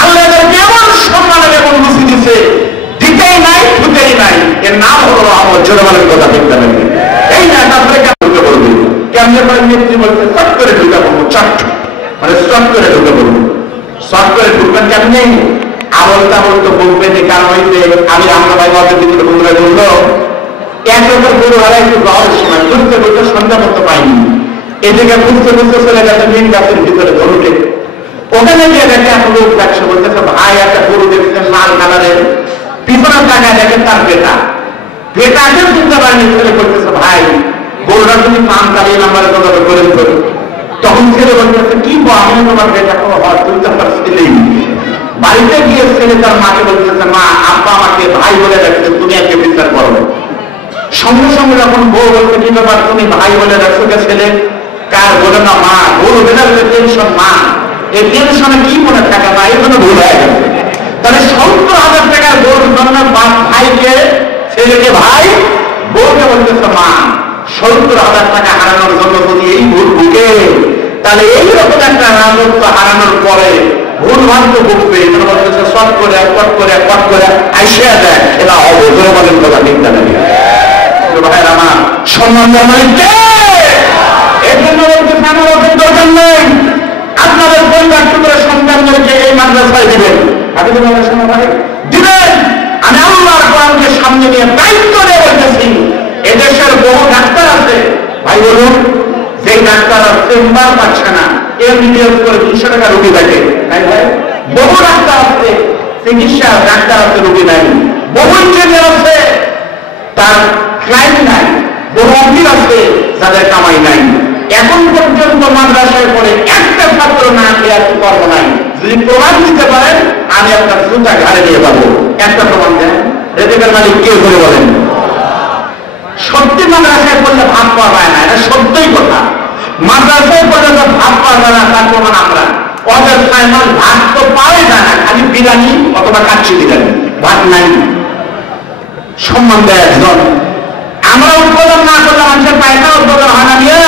আল্লাহ কেমন সম্মানের এমন রুচি দিচ্ছে, দিতেই নাই, ঢুকেই নাই। এর নাম হলো আমল। জোরমানের কথা দেখতে পারবে এই না, তারপরে কেমন বলবে? কেমন করে নেত্রী বলতে চট করে ঢুকে পড়বো, চট মানে চট করে ঢুকে পড়বো। চট করে ঢুকবেন কেমনি? আমলটা বলতে বলবে যে কারণ হইতে আমি আমরা ভাই বাদের ভিতরে বন্ধুরা বললো এক রকম গরু হারা একটু যাওয়ার সময় ঘুরতে ঘুরতে সন্ধ্যা করতে পাইনি, এদিকে ঘুরতে ঘুরতে চলে গেছে মেন গাছের ভিতরে ধরুকে। ওখানে গিয়ে দেখে এক লোক দেখছে, বলতেছে ভাই একটা গরু দেখছেন লাল কালারের, পিছনের জায়গায় দেখেন তার বেটাকে চিনতে পারেনি। ছেলে বলতেছে ভাই গরুটা তুমি পান চালিয়ে নাম্বারে কথা করে ধরো। তখন ছেলে বলতেছে কি আমি তোমার বেটা কোনো হয়, তুমি তো আমার ছেলেই। বাড়িতে গিয়ে ছেলে তার মাকে বলতেছে মা আব্বা আমাকে ভাই বলে রাখছে, তুমি আজকে বিচার করো। সঙ্গে সঙ্গে যখন বউ বলছে কি ব্যাপার তুমি ভাই বলে রাখছো কে? ছেলে কার বলে না মা, গরু বেটার টেনশন মা, এই টেনশনে কি মনে থাকে মা, এই জন্য ভুল হয়ে গেছে। তাহলে 70,000 টাকার গরুর জন্য ভাইকে, ছেলেকে ভাই, বউকে বলতেছে মা 70,000 টাকা হারানোর জন্য যদি এই ভুল ভুগে, তাহলে এইরকম একটা রাজত্ব হারানোর পরে ভুল ভাগ্য ভুগবে। বলতেছে শট করে কট করে কট করে আইসে দেয়, এটা অবধরে বলেন কথা ঠিক না লাগে ভাইয়ের আমার সম্মান জানাইতে। এই জন্য বলতে আমার অনেক দরকার নেই, আপনাদের পরিবার করে সন্তানদেরকে এই মাদ্রাসায় দিবেন, দিবেন। আমি আল্লাহর কোরআনকে সামনে নিয়ে দায়িত্ব নিয়ে বলতেছি, এদেশের বহু ডাক্তার আছে ভাই, বলুন যে এই ডাক্তাররা চেম্বার পাচ্ছে না, এমবিবিএস করে 200 টাকা রোগী দেখে, তাই ভাই? বহু ডাক্তার আছে, চিকিৎসা ডাক্তার আছে, রোগী নাই। বহু ইঞ্জিনিয়ার আছে, তার ক্লায়েন্ট নাই। বহু অফিস আছে, যাদের কামাই নাই। এখন পর্যন্ত মাদ্রাসায় পড়ে একটা ছাত্র না খেয়ে আর কর্ম নাই। যদি প্রমাণ দিতে পারেন, আমি আপনার জুতা ঘাড়ে দিয়ে পাবো। একটা প্রমাণ দেন, রেজেকের মালিক কে করে বলেন? সত্যি মাদ্রাসায় পড়লে ভাব পাওয়া যায় না, এটা সত্যই কথা। মাদ্রাসায় পড়লে তো ভাব পাওয়া যায় না, তার প্রমাণ আমরা। ওদের 6 মাস ভাত তো পাওয়াই যায় না, খালি বিরিয়ানি অথবা কাচ্চি বিরিয়ানি, ভাত নাই। সম্মান দেয় একজন। আমরা উদ্বোধন না করলে মানুষের পায়সা উদ্বোধন হয় না। নিয়ে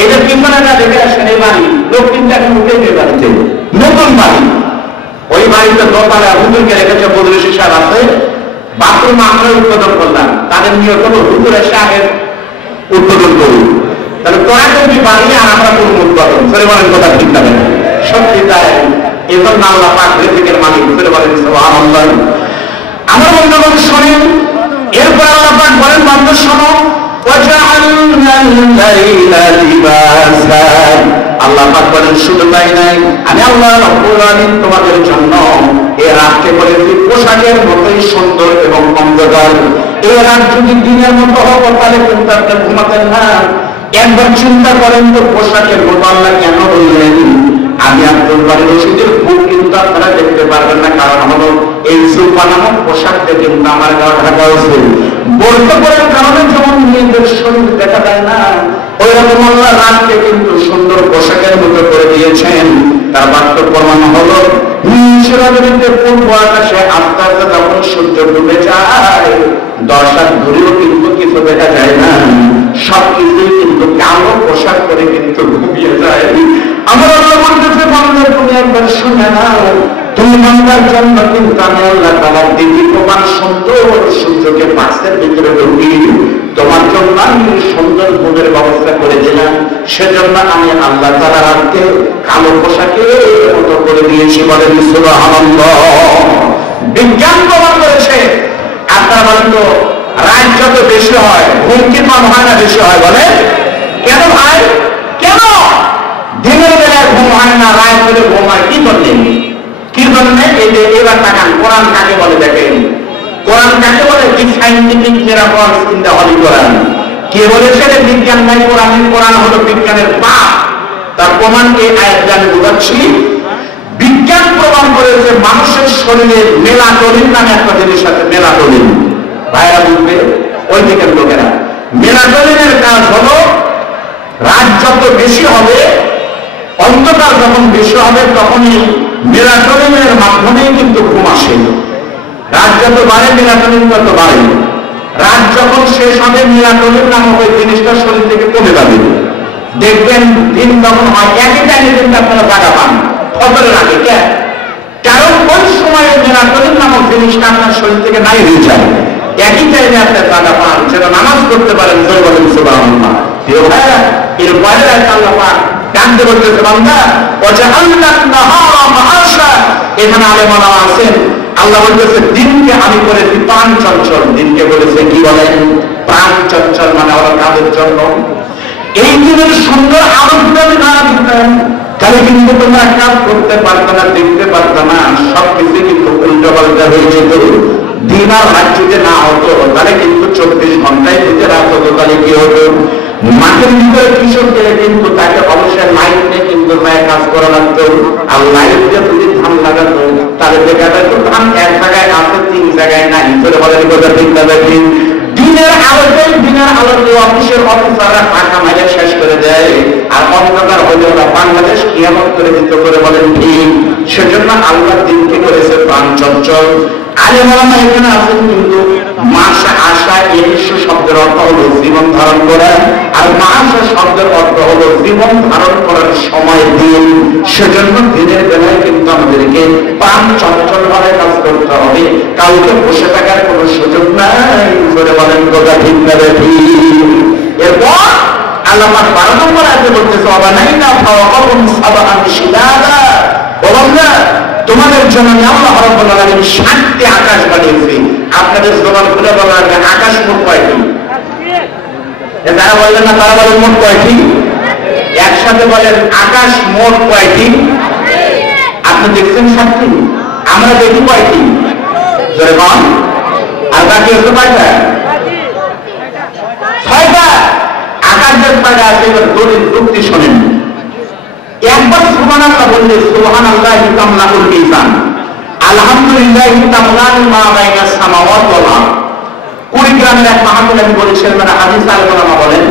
এদের পিছনে দেখে আসেন, এই বাড়ি লোক কিন্তু এখন উঠে যে বাড়িতে নতুন বাড়ি, ওই বাড়িতে দোতলা হুজুরকে রেখেছে, বদরুশি সাহেব আছে। বাথরুম আমরা উদ্বোধন করলাম, তাদের নিয়ে কোনো হুজুর এসে আগে উদ্বোধন করুন। তাহলে তোরা তুমি বাড়ি আর আমরা করুন উদ্বোধন। সরে বলেন কথা ঠিক না? সত্যি তাই। এজন্য আল্লাহ পাক রিজিকের মালিক। সরে বলেন সুবহানাল্লাহ। আমার বন্ধুগণ শোনেন, এরপর আল্লাহ পাক বলেন, বান্দা শোনো, আল্লাহ পাক বলেন শুধু তাই নাই, আমি আল্লাহ রাব্বুল আলামিন তোমাদের জন্য এই রাতকে করেছি পোশাকের মতোই সুন্দর এবং অন্ধকার। এই রাত যদি দিনের মতো হতো তাহলে কিন্তু আপনি ঘুমাতেন না। একবার চিন্তা করেন তো, পোশাকের মতো আল্লাহ কেন বললেন? আমি আব্দুল বারী রশিদের বুক কিন্তু আপনারা দেখতে পারবেন না, কারণ হলো এই জুব্বা নামক পোশাকটা কিন্তু আমার গায়ে ঢাকা হয়েছে। বলতে পারেন কারণে যেমন মেয়েদের শরীর দেখা যায় না, ওই রকম আল্লাহ রাতকে কিন্তু সুন্দর পোশাকের মতো করে দিয়েছেন। তার বাস্তব প্রমাণ হলো নিঃসরাজনীতে পূর্ব আকাশে আস্তে আস্তে যখন সূর্য ডুবে যায়, 10 হাত দূরেও কিন্তু কিছু দেখা যায় না, সবকিছুই কিন্তু কালো পোশাক করে কিন্তু ঘুমিয়ে যায়। আমার আল্লাহ বলতেছে, বান্দা তুমি একবার শুনে নাও, তুমি বান্দার জন্য কিন্তু আমি আল্লাহ তাআলা দিদি প্রমাণ সুন্দর সূর্যকে বাক্সের ভিতরে ঢুকিয়ে তোমার জন্য আমি সুন্দর ভোগের ব্যবস্থা করে দিলাম। সেজন্য আমি আল্লাহ তাআলা রাতকে কালো পোশাকের মতো করে দিয়েছি। বলেন সুবহানাল্লাহ। বিজ্ঞান প্রমাণ করেছে। আপনারা বলেন তো, রাত যত বেশি হয় ঘুম কি কম হয় না বেশি হয়? বলে কেন ভাই? কেন দিনের বেলায় ঘুম হয় না, রাত হলে ঘুম হয়? কি করলেন? কি জন্য? এই যে এবার তাকান, কোরআন কাকে বলে দেখেন। কোরআন কাকে বলে? কি scientific miracles in the holy Quran. কে বলেছে বিজ্ঞান নাই কোরআন? কোরআন হলো বিজ্ঞানের বাপ। তার প্রমাণ এই আয়াত আমি বোঝাচ্ছি। বিজ্ঞান প্রমাণ করেছে মানুষের শরীরে মেলাটোনিন নামে একটা জিনিস আছে। মেলাটোনিন ভাইরা বুঝবে, ওই দিকের লোকেরা। মেলাটোনিনের কাজ হলো রাত যত বেশি হবে, অন্ধকার যখন বেশি হবে, তখনই মেলাটোনিনের মাধ্যমেই কিন্তু ঘুম আসে। রাত যত বাড়ে মেলাটোনিন তত বাড়ে। রাত যখন শেষ হবে, মেলাটোনিন নামক ওই জিনিসটা শরীর থেকে কমে যাবে। দেখবেন দিন যখন হয় একই টাইমে কিন্তু আপনারা জায়গা পান ফজরের আগে। কারণ ওই সময়ে মেলাটোনিন নামক জিনিসটা আপনার শরীর থেকে নাই হয়ে যায়। একই টাইমে আপনার জায়গা পান, সেটা নামাজ করতে পারেন। জয় বলেন সুবহানাল্লাহ। প্রিয় ভাইরা, এর পরের আয়াত আল্লাহ পাক জানতে বলতেছে, বান্দা ওয়াজআলনান নাহারা মাআশা। এখানে আলেমারা আছেন, আল্লাহ বলতেছে দিনকে আমি করেছি প্রাণ চঞ্চল। দিনকে বলেছে কি বলেন? প্রাণ চঞ্চল, মানে ওরা কাদের জন্য? এই দিনের সুন্দর আলোচনা না দিতেন তাহলে কিন্তু তোমরা কাজ করতে পারতো না, দেখতে পারতো না, সবকিছু কিন্তু উল্টো পাল্টা হয়ে যেত। দিন আর রাত যদি না হতো তাহলে কিন্তু 24 ঘন্টায় যদি রাত হতো তাহলে কি হতো? মাঠের ভিতরে কৃষক গেলে কিন্তু তাকে অবশ্যই লাইট নিয়ে কিন্তু কাজ করা লাগতো। আর লাইট দিয়ে যদি ধান লাগাতো তাহলে দেখা যাচ্ছে ধান এক জায়গায় আছে, 3 জায়গায় নাই। চলে বলেন কথা ঠিক না? দেখি দিনের আলোতে অফিসের অফিসাররা টাকা মাইলে শেষ করে দেয়, আর অন্ধকার হলে ওরা বাংলাদেশ কিয়ামত করে দিত। করে বলেন ঠিক। সেজন্য আল্লাহ দিনকে করেছে প্রাণ চঞ্চল। আলেমারা এখানে আছেন কিন্তু মাসা আশা এলিশ শব্দের অর্থ হলো জীবন ধারণ করা, আর মাসা শব্দের অর্থ হলো জীবন ধারণ করার সময় দিন। সেজন্য দিনের বেলায় কিন্তু আমাদেরকে প্রাণ চঞ্চল ভাবে কাজ করতে হবে। কাউকে বসে থাকার কোন সুযোগ নাই। করে বলেন কথা ঠিক না? ঠিক। এরপর আল্লাহ পাক 12 নম্বর আয়াতে বলতেছে, ওয়াবানাইনা ফাওকাকুম সাবআন শিদাদা। ও বান্দা, তোমাদের জন্য আমি আল্লাহ রাব্বুল আলামিন 7টি আকাশ বানিয়েছি। আপনাদের জবান খুলে বলা আকাশ মোট কয়টি? যারা বললেন না তারা বলেন মোট কয়টি? একসাথে বলেন আকাশ মোট কয়টি? আপনি দেখছেন 7টি, আমরা দেখি কয়টি? জোরে বল। আর বাকি হচ্ছে কয়টা? 6টা। আকাশের 6টা আছে। এবার দলিল যুক্তি শোনেন। একবার সুবহানাল্লাহ বললে সুবহানাল্লাহি তামলাউল মিজান, আলহামদুলিল্লাহি তামলাউ মা বাইনাস সামাওয়াতি ওয়াল আরদ। কুড়িগ্রামের এক মাহফিলে বলেছেন, মানে হাদিস আলেমা বলেন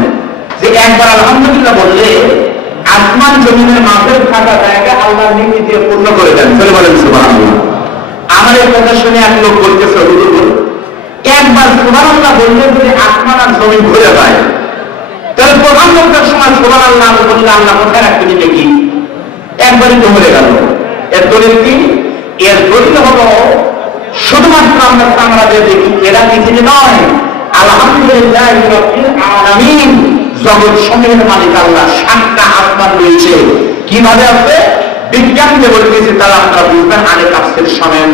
যে একবার আলহামদুলিল্লাহ বললে আসমান জমিনের মাঝে থাকা জায়গা আল্লাহর নীতি দিয়ে পূর্ণ করে দেন। চলে বলেন সুবহানাল্লাহ। আমার এই কথা শুনে এক লোক বলতেছে, হুজুর একবার সুবহানাল্লাহ বললে যদি আসমান আর জমি ভরে যায়, তাহলে প্রধান লোকের সময় সুবহানাল্লাহ বললে আল্লাহ কোথায় রাখতে দিবে কি? একবারই তো ভরে গেল। এর দলিল কি? এর দলিল হলো শুধুমাত্র আমরা যে দেখি এরা পৃথিবী নয়, আলহামদুলিল্লাহি রাব্বিল আলামিন, জগৎ সমূহের মালিক আল্লাহ। 7টা আসমান রয়েছে। কিভাবে আছে? বিজ্ঞান যে বলতেছে তারা আপনারা বুঝবেন। আগে তাফসীর শোনেন।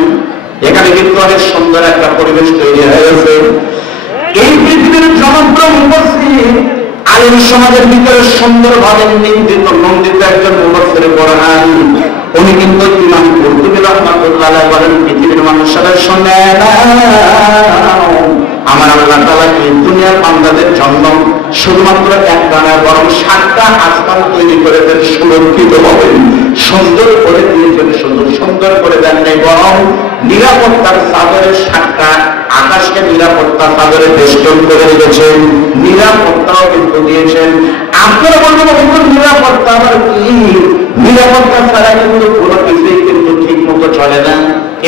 এখানে কিন্তু অনেক সুন্দর একটা পরিবেশ তৈরি হয়ে গেছে। এই পৃথিবীর জনপ্রিয় মুফাসসির আলেম সমাজের ভিতরে সুন্দরভাবে নন্দিত একজন মুফাসসির কোরআন, উনি কিন্তু ইমাম কুরতুবী রাহমাতুল্লাহ আলাইহি বলেন, পৃথিবীর মানুষেরা শুনে আমার আল্লাহ তাআলা এই দুনিয়ার বান্দাদের জন্য শুধুমাত্র একটা না, বরং 7টা আসমান তৈরি করে দেন সুরক্ষিত হবে, সুন্দর করে দিয়েছেন। সুন্দর করে দেন নাই, বরং নিরাপত্তার চাদরে 7টা আকাশকে নিরাপত্তার চাদরে বেষ্টন করে রেখেছেন। নিরাপত্তাও কিন্তু দিয়েছেন। আপনারা বলবেন নিরাপত্তা আবার কি? নিরাপত্তা ছাড়া কিন্তু কোনো কিছুই কিন্তু ঠিক মতো চলে না।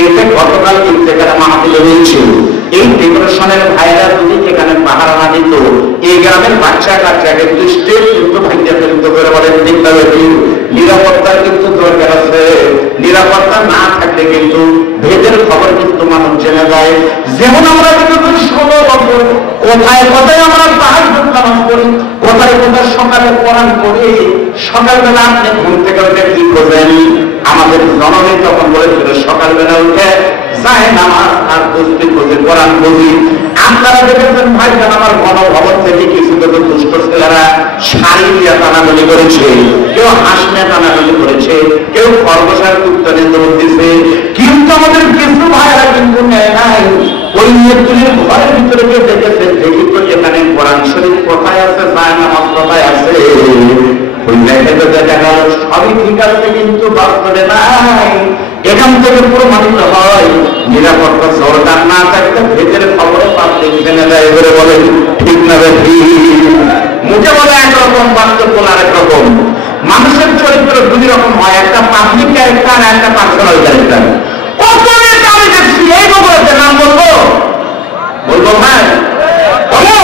এটা গতকাল কিন্তু এখানে মাহফিল হয়েছে। এই ডেকোরেশনের ভাইরা যদি এখানে পাহারা না দিত, এই গ্রামের বাচ্চা কাচ্চা কিন্তু স্টেজ কিন্তু ভাঙতে ফেলতে করে বলেন। নিরাপত্তার কিন্তু দরকার আছে। নিরাপত্তা না থাকলে কিন্তু ভেদের খবর কিন্তু মানুষ জেনে যায়। যেমন আমরা কিন্তু 16 বছর কোথায় কোথায় আমরা তাহাজ্জুদ নামাজ পড়ি, কোথায় কোথায় সকালে কোরআন পড়ি। সকালবেলা আপনি ঘুম থেকে উঠে কি করবেন? আমাদের জননী তখন বলেছিল সকালবেলা উঠে যায় নামাজ আর বসতে বসে কোরআন বুঝি। আপনারা দেখেছেন ভাইজান, আমার গণভবন থেকে কিছু কিছু দুষ্ট ছেলেরা শাড়ি দিয়ে টানাটানি করেছে, কেউ হাঁস নিয়ে টানাটানি করেছে, কেউ খরগোশের উত্তরে দৌড় দিছে। কিন্তু আমাদের কিছু ভাইরা কিন্তু নেয় নাই। ওই নেত্রীর ঘরের ভিতরে কেউ দেখেছে, দেখি তো এখানে কোরআন শরীফ কোথায় আছে, যায় নামাজ কোথায় আছে। ওই দেখে তো দেখা গেল সবই ঠিক আছে, কিন্তু বাস্তবে নাই। এখান থেকে প্রমাণিত হয় নিরাপত্তা সরকার না থাকলে ভেতরে খবরে পাবলিক জেনে যায় বলে বলেন, ঠিক না? মুখে বলে একরকম, বাস্তব বলে আরেক রকম। মানুষের চরিত্র 2 রকম হয়, একটা পাবলিক ক্যারেক্টার আর একটা পার্সোনাল ক্যারেক্টার। কত নেতা আমি দেখছি, এই বলতে নাম বলবো ভাই, বলো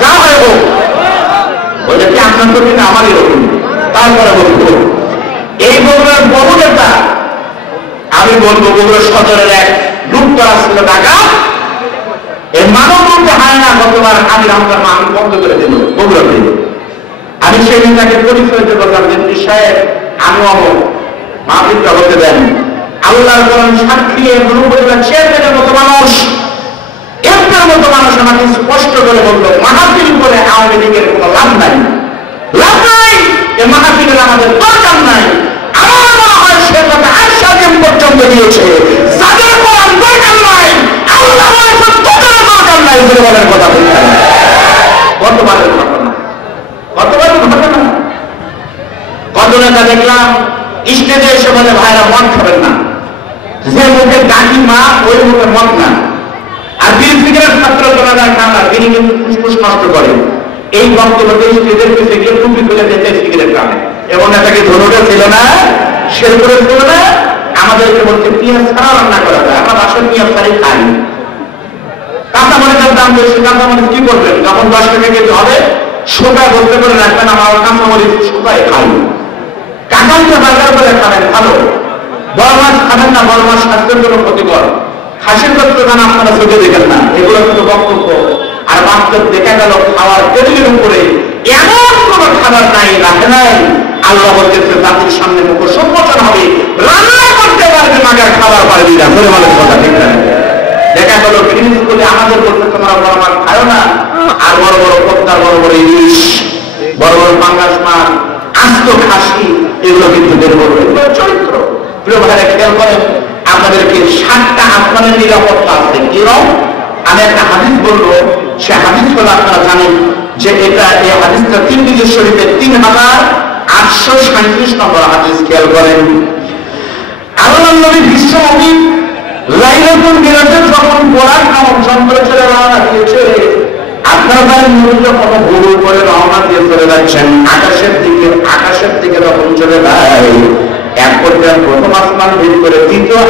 যা হয় হোক, বলে কি আপনার তো কিনা আমারই রকম। তারপরে বলবো এই বগুড়ার বহু নেতা, আমি বলবো বগুড়া সদরের এক লুটপাট ছিল টাকা, এই মানব রূপে হয় না। গতবার আমি আমার মান বন্ধ করে দিল বগুড়াতে। আমি সেই নেতাকে পরিচয় দেবো, সাহেব আমি অমুক, মাহফিলটা হতে দেন। আল্লাহর কোরআন সাক্ষী চেয়ারম্যানের মতো মানুষ, এমটার মতো মানুষ আমাকে স্পষ্ট করে বললো, মাহফিল করে আওয়ামী লীগের কোনো লাভ নাই, লাভ নাই। এ মাহফিলের আমাদের দরকার নাই। আমার মনে হয় সে কথা আশা পর্যন্ত দিয়েছে, যাদের কোরআন দরকার নাই, আল্লাহ দরকার নাই বলে বলার কথা বলতে। গতবারের ঘটনা, কত নেতা দেখলাম স্টেজে এসে বলে ভাইরা মদ খাবেন না, যে মুখে গাড়ি মা ওই মুখে মদ না। আর বিড়ি সিগারেট ছাত্র জনতার খানা, তিনি কিন্তু ফুসফুস নষ্ট করে। এই বক্তব্যকে স্টেজের পিছিয়ে গিয়ে টুপি তুলে দিতে সিগারেট খাবে। এমন এটাকে ধনুটা ছিল না, শেরপুরে ছিল না। আমাদেরকে বলছে পেঁয়াজ ছাড়া রান্না করা যায়, আমরা বাসায় পেঁয়াজ ছাড়াই খাই। কাঁচামরিচের দাম বেশি, কাঁচামরিচ কি করবেন? যখন 10 টাকা কেজি হবে, শুকায় বলতে করে রাখবেন, আমার কাঁচামরিচ শুকায় খাই। কাঁচামরিচ বাজার করে খাবেন ভালো। বড় মাছ খাবেন না, বড় মাছ স্বাস্থ্যের জন্য ক্ষতিকর। খাসির গোশত খান আপনারা চোখে দেখেন না, এগুলো কিন্তু বক্তব্য। আর বাস্তব দেখা গেল খাওয়ার টেবিলের উপরে এমন কোন খাবার নাই, রাখে নাই। আল্লাহ বলতেছে জাতির সামনে মুখ সম্মোচন হবে, রান্না করতে পারবে মাগার খাবার পারবি না। বলে মানুষ কথা ঠিক না। দেখা গেল ফিনিশ করে আমাদের বলতে তোমরা বড় মাছ খাও না, আর বড় বড় পদ্মার বড় বড় ইলিশ, বড় বড় পাঙ্গাস মাছ খাসি এগুলো কিন্তু বের করবে, এগুলো চরিত্র। প্রিয় ভাইরা খেয়াল করেন, আপনাদেরকে 7টা আসমানের নিরাপত্তা আছে। এরকম আমি একটা হাদিস বলবো, সে হাদিস হলো আপনারা জানেন যে এটা এই হাদিসটা তিরমিজি শরীফের 3837 নম্বর হাদিস। খেয়াল করেন, আল্লাহর নবী বিশ্বনবী লাইলাতুল মিরাজে যখন বোরাক নামক যন্ত্র ছেড়ে রওনা দিয়েছে, আপনারা জানেন নবী যখন ভোর করে রওনা দিয়ে চলে যাচ্ছেন আকাশের দিকে যখন চলে যায়, এক পর্যায়ে প্রথম আসমান ভেদ করে দ্বিতীয়